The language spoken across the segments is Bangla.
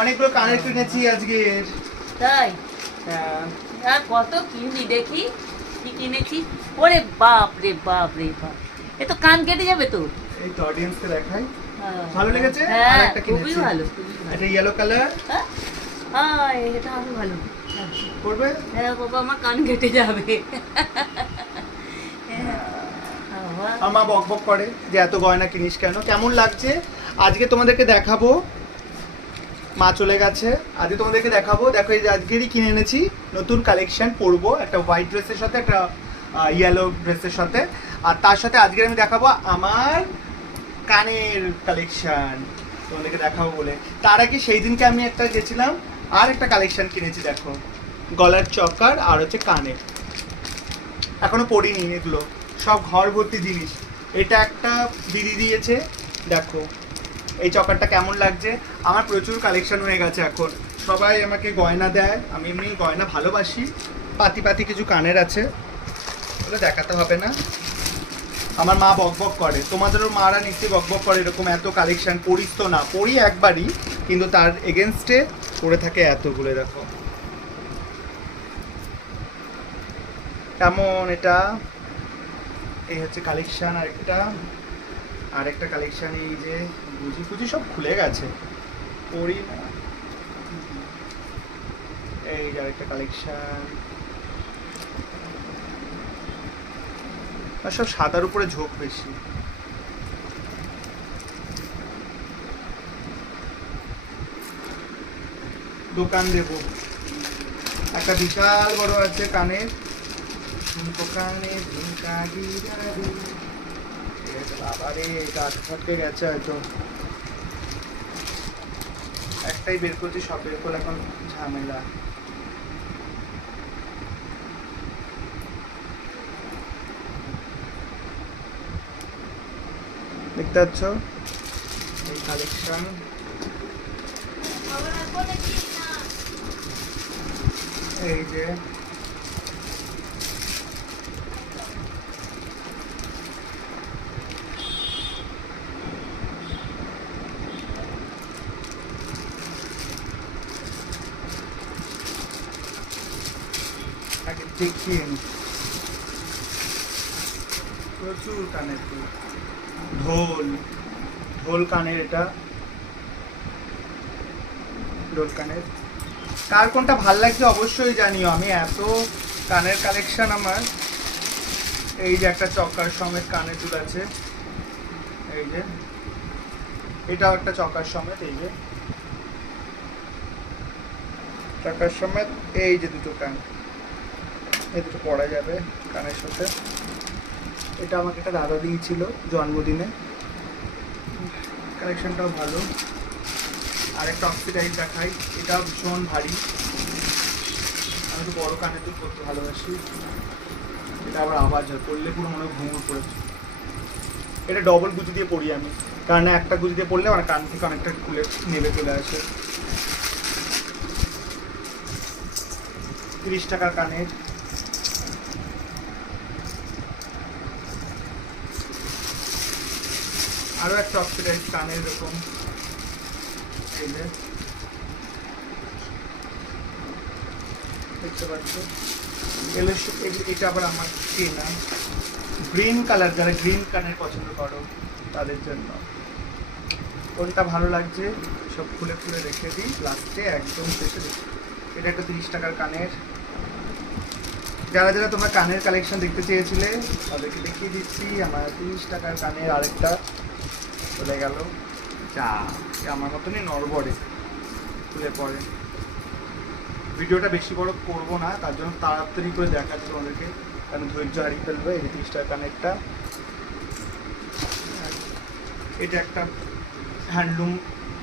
অনেকগুলো কানের কিনেছি আজকে। তাই? হ্যাঁ। আর কত কিনবি দেখি? কি কিনেছি? ওরে বাপ রে বাপ রে বাপ। এ তো কান কেটে যাবে তো। এই তো অডিয়েন্সকে দেখাই। হ্যাঁ। ভালো লেগেছে? হ্যাঁ খুবই কিনেছি। খুবই ভালো একটা ইয়েলো কালার হ্যাঁ? হ্যাঁ এটা আরও ভালো। হ্যাঁ। করবে হ্যাঁ বাবা আমার কান কেটে যাবে। হ্যাঁ, বাবা। আমার মা বক বক করে যে এত গয়না কিনিস কেন? কেমন লাগছে? আজকে তোমাদেরকে দেখাবো মা চলে গেছে। আজকে তোমাদেরকে দেখাবো। দেখো, এই যে আজকেরই কিনে এনেছি। নতুন কালেকশন পরবো। একটা হোয়াইট ড্রেসের সাথে, একটা ইয়েলো ড্রেসের সাথে। আর তার সাথে আজকে আমি দেখাবো আমার কানের কালেকশন। তোমাদেরকে দেখাবো বলে। তার আগে সেই দিনকে আমি একটা গেছিলাম, আর একটা কালেকশন কিনেছি, দেখো। গলার চকার আর হচ্ছে কানের। এখনও পড়িনি এগুলো। সব ঘর ভর্তি জিনিস। এটা একটা দিদি দিয়েছে, দেখো। এই চকারটা কেমন লাগছে? আমার প্রচুর কালেকশন হয়ে গেছে এখন। সবাই আমাকে গয়না দেয়। আমি এমনি গয়না ভালোবাসি। পাতি পাতি কিছু কানের আছে। ওগুলো দেখাতে হবে না। আমার মা বক বক করে। তোমাদেরও মারা নিশ্চয়ই বক বক করে এরকম এত কালেকশন পড়িস তো না। পড়ি একবারই, কিন্তু তার এগেনস্টে পড়ে থাকে এতগুলো, দেখো। কেমন এটা? এই হচ্ছে কালেকশন আর একটা। আর একটা কালেকশন এই যে বুঝি ফুজি সব খুলে গেছে। পড়ি না এই যে আরেকটা কালেকশন আর সব সাদার উপরে ঝোঁক বেশি। দোকান দেব। একটা বিশাল বড় আছে কানের। ঝুমকো কানে ঝুমকা একটাই বের করছি সব বের করলে এখন ঝামেলা। দেখতে পাচ্ছ? এই কালেকশন এই যে। দেখিয়ে প্রচুর কানের দুল। ঢোল। ঢোল কানের এটা। ঢোল কানের। কার কোনটা ভালো লাগছে অবশ্যই জানিও। আমি এত কানের কালেকশন আমার। এই যে একটা চক্কার সমেত কানের দুল আছে। এই যে। এটাও একটা চক্কার সমেত, এই যে। চক্কার সমেত, এই যে দুটো কান। এই পড়া যাবে কানের সাথে। এটা আমাকে একটা দাদা দিয়েছিল জন্মদিনে। কালেকশনটাও ভালো। আর একটা অক্সিডাইজ দেখাই। এটাও ভীষণ ভারী। আমি তো বড়ো কানের দুল করতে ভালোবাসি। এটা আবার আওয়াজ হয়। পড়লে পুরো মনে ঘুমুর পড়েছে। এটা ডবল গুজি দিয়ে পড়ি আমি। কারণ একটা গুজি দিয়ে পড়লে আমার কান থেকে অনেকটা খুলে নেবে চলে আসে। তিরিশ টাকার কানের আরও একটা অক্সিডাইজ কানের এরকম। এই যে। দেখতে পাচ্ছ? এটা আবার আমার কেনা গ্রিন কালার যারা গ্রিন কানের পছন্দ করো, তাদের জন্য। কোনটা ভালো লাগছে, সব খুলে খুলে রেখে দিই। লাস্টে একদম শেষে এটা একটা তিরিশ টাকার কানের। যারা যারা তোমরা কানের কালেকশন দেখতে চেয়েছিলে, তাদেরকে দেখিয়ে দিচ্ছি, আমার তিরিশ টাকার কানের আরেকটা। চলে গেল। যা আমার মতনই নড়বড়ে। খুলে পড়ে। ভিডিওটা বেশি বড় করব না, তার জন্য তাড়াতাড়ি করে দেখাচ্ছি তোমাদেরকে। কারণ ধৈর্য হারিয়ে ফেলবে, এই তিরিশ টাকা কানেরটা এটা একটা হ্যান্ডলুম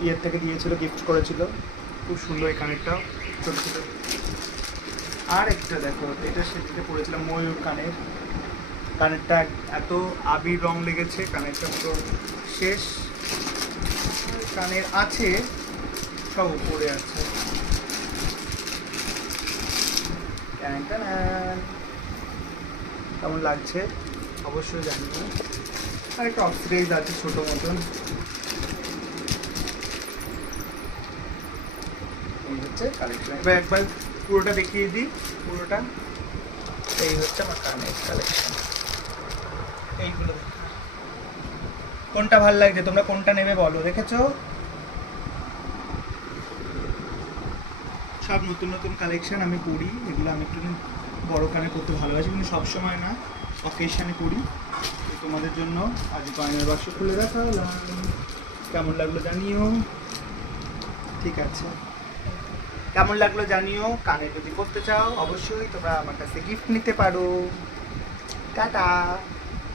ইয়ের থেকে দিয়েছিল গিফট করেছিল। খুব সুন্দর এই কানেরটাও ছোটো আর একটা দেখো, এটা সেদিকে পড়েছিলাম ময়ূর কানের। কানেরটা এত আবির রং লেগেছে, কানেরটা পুরো শেষ। কানের আছে, সব উপরে আছে। কেমন লাগছে? অবশ্যই জানিও। আর একটা অক্সিডাইজ আছে ছোট মতন। হচ্ছে কালেকশন। এবার একবার পুরোটা দেখিয়ে দিই, পুরোটা। এই হচ্ছে আমার কানের কালেকশন। এইগুলো। কোনটা ভালো লাগছে? তোমরা কোনটা নেবে বলো, দেখেছ? সব নতুন নতুন কালেকশন আমি করি, এগুলো আমি একটু বড় কানে করতে ভালোবাসি, কিন্তু সবসময় না অকেশনে করি। তোমাদের জন্য আজ গয়নার বাক্স খুলে দেখালাম। কেমন লাগল জানিও। ঠিক আছে। কেমন লাগল জানিও, কানে যদি করতে চাও, অবশ্যই তোমরা আমার কাছে গিফট নিতে পারো। টাটা।